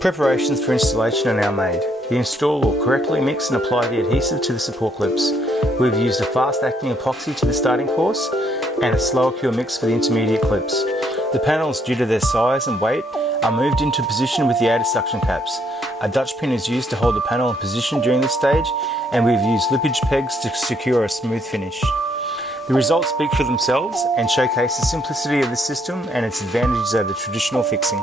Preparations for installation are now made. The installer will correctly mix and apply the adhesive to the support clips. We've used a fast-acting epoxy to the starting course and a slower cure mix for the intermediate clips. The panels, due to their size and weight, are moved into position with the added suction caps. A Dutch pin is used to hold the panel in position during this stage, and we've used lippage pegs to secure a smooth finish. The results speak for themselves and showcase the simplicity of the system and its advantages over traditional fixing.